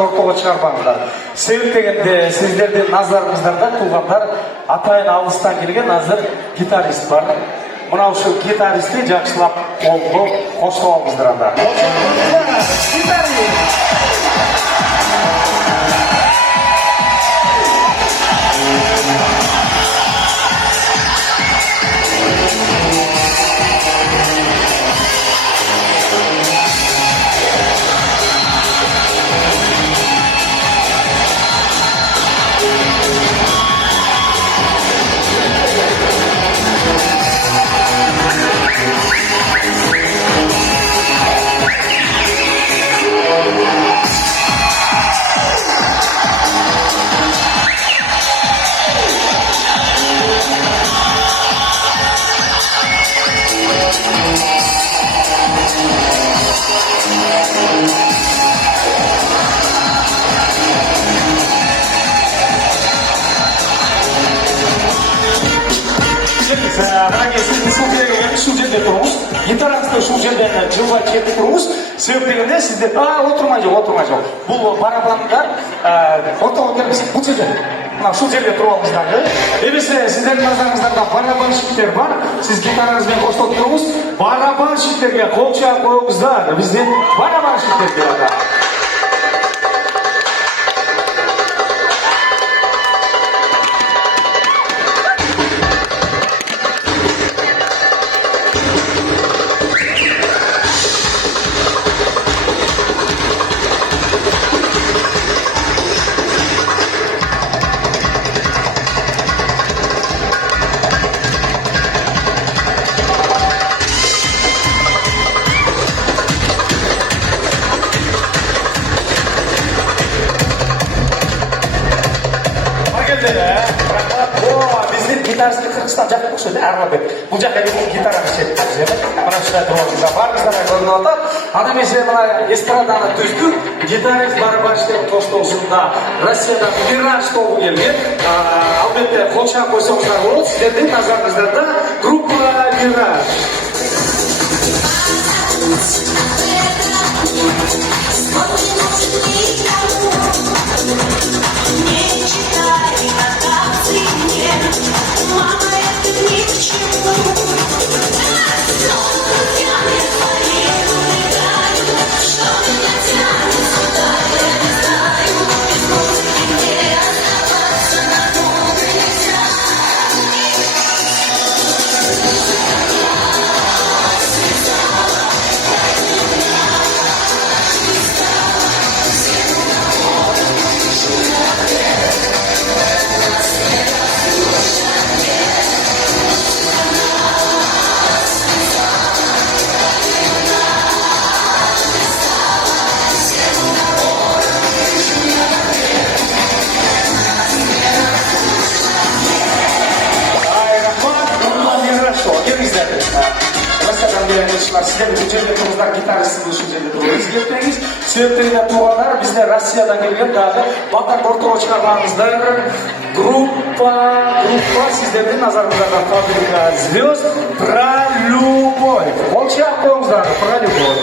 батаңды ортого чыгарбаңыздар. Себеп дегенде сиздердин назарыңыздарда туугандар атайын алыстан келген азыр гитарист бар. Мына ушул гитаристти жакшылап колго коштоп алыңыздар анда. Гитараңызды ушул жерден жылга чертип туруңуз. Себеп дегенде сиздер отурмай жок. Бул барабандар ортого келип бул жерде. Мына ушул жерге туруп алыңыздар. Эмесе сиздердин назарыңыздарда барабанщиктер бар. Сиз гитараңыз менен коштоп туруңуз. Барабанщиктерге кол чаап коюңуздар. Биздин барабанщиктер келет. Кыргызстан жакка окшойт, Арбабек. Бул жакка келип гитараны чертип, мына ушундай турганыңызда барыңыздар көрүнүп атат. Анда эмесе мына эстраданы түздүк, гитарист барабанщиктер тоштоосунда Россиядан Мираж тобу келген. Албетте кол чаап койсоңуздар болот. Сиздердин назарыңыздарда группа Мираж. Сиздер ушул жерде туруңуздар, гитаристти ушул жерде туруңуз. Эскертпеңиз, себептери туугандар, бизде Россиядан келген дагы батак ортого чыгарганыңыздар. Группа сиздердин назарыңыздарда фабрика звезд про любовь. Кол чаап коюңуздар, про любовь.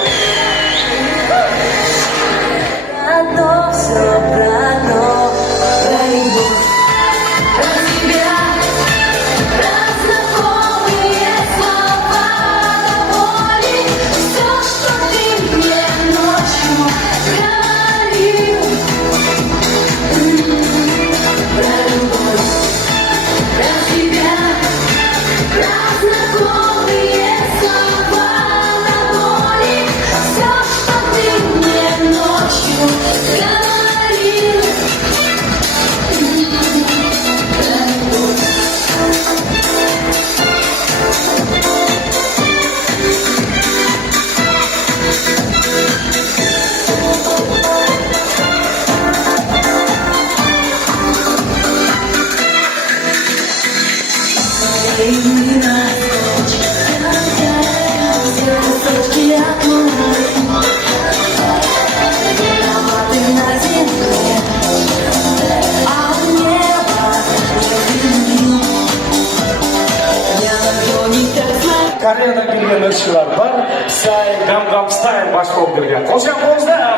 Kореyadan kelgan o'shalar bor, Psy, Gangnam Style boshqa bo'lgan. Qo'shib qo'yinglar.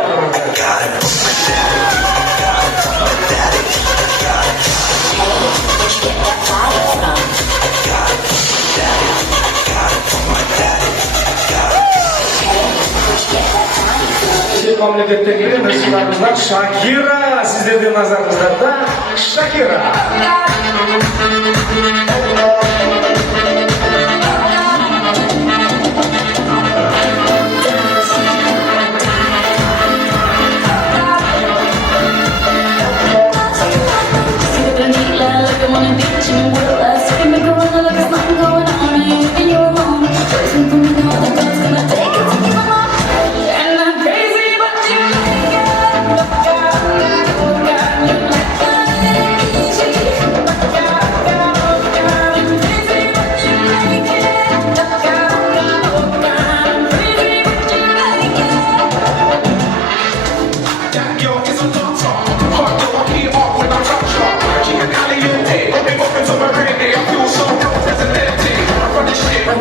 mamlakatdagi restoranimizdan Shakira sizlarning nazaringizda Shakira.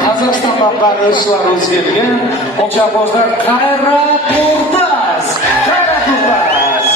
Qozog'iston rahbari ishlari o'zgargan o'chabozlar Qayrat Murdaz. Qayrat Murdaz.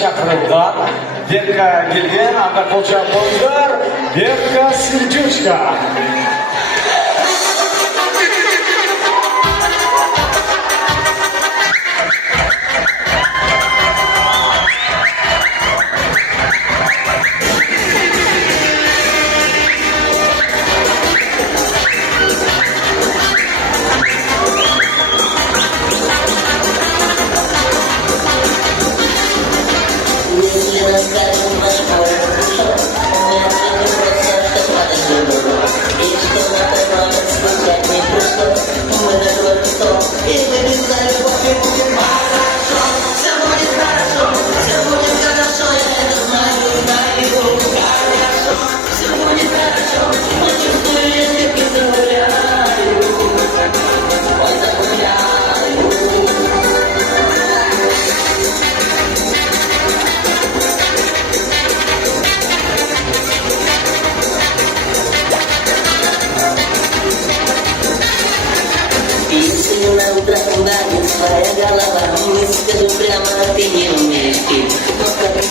Chaqirilgan Verka kelgan, anda qo'chabozlar Verka Sirjushka.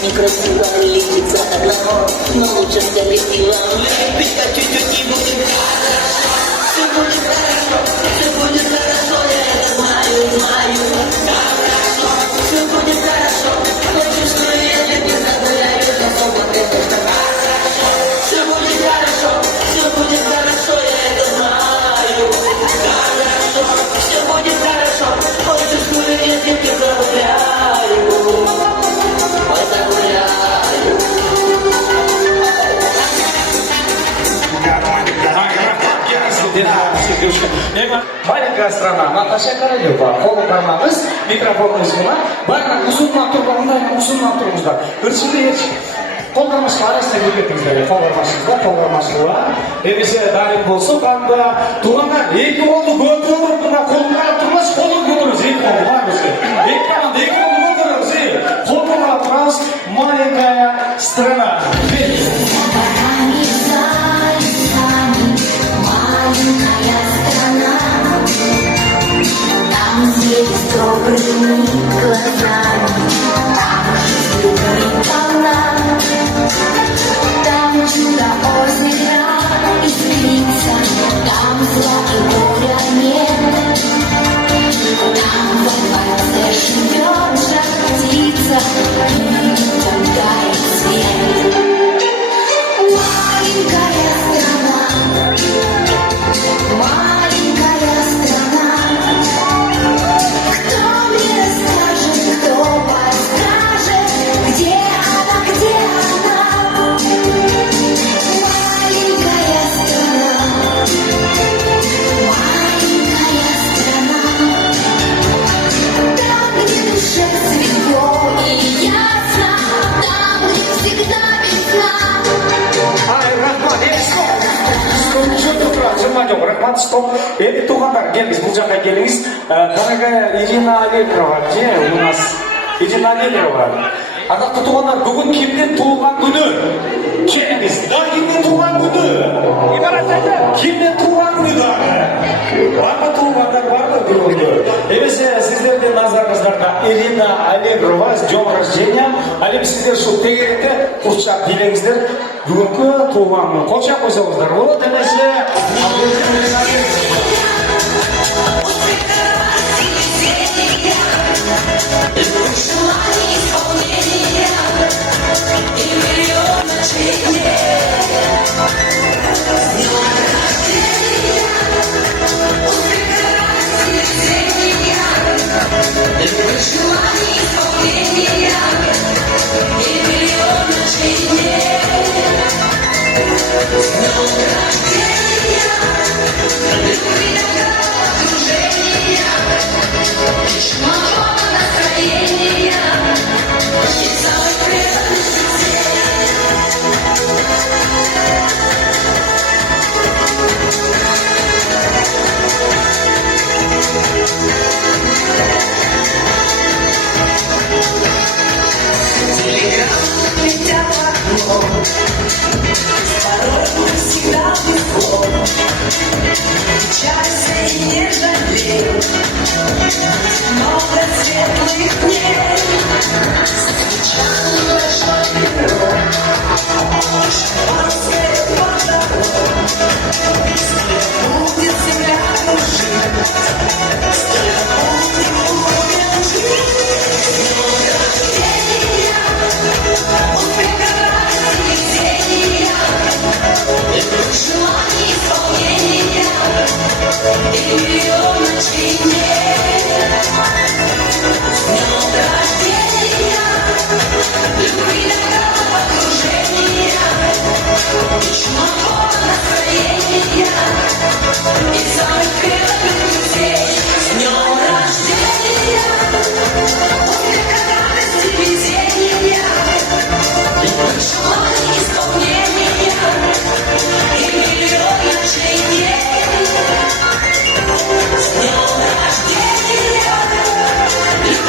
Некрасиво летится одного, но лучше с коллективом. Петька чуть-чуть не будет хорошо. Все будет хорошо, все будет хорошо, я это знаю, знаю. Хорошо, все будет хорошо. Хочешь, что я не заставляю, это особо, конечно, хорошо. Все будет хорошо, все будет хорошо, я это знаю. Хорошо, все будет хорошо. Хочешь, что я не заставляю. Sirjushka Маленькая страна, Наташа Королева, қолыңдарыңыз, микрофоныңыз мына, бәрін ұзыннан тұрғанда, ұзыннан тұрыңыздар. Үрсінде еш, қолдармашыға арасында көргетіңіздер, қолдармашыға. Емесе дайын болсы, қанда туғанда екі қолды көт olur, бұна қолын қарап тұрмас, қолын көтеріңіз, екі қолды бар өзі. Екі қанды, екі қолды көтеріңіз, қолын қарап тұрмас, маленькая страна. Маленькая страна, там есть добрыми глазами, там жизнь любви полна, там чудо озера искрится, там зла и горя нет, там во дворце живет жар птица и людям дарит свет. Маленькая страна, маленькая страна, кто мне расскажет, кто подскажет, где она, где она? Маленькая страна, там, где душе светло и ясно, там, где всегда весна. Ай, Рахмат, Рахмат, стоп. Эти туғандар, келіңіз, бұл жаққа келіңіз. Дорогая Ирина Аллегрова, где у нас? Ирина Аллегрова. Атақты туғандар, бүгін кімнен туылған күні? Келіңіз, да, кімнен туылған күні? Кімнен туылған күні дағы? Бағы туылғандар бар да бүгінгі? Емесе, сіздерде назарыңыздарда Ирина Аллегрова, с днем рождения. Әлем сіздер шул тегеректе құртшақ билеңіздер. Бүгінгі туылғанын қолшақ қойсаңыздар. Ол демесе,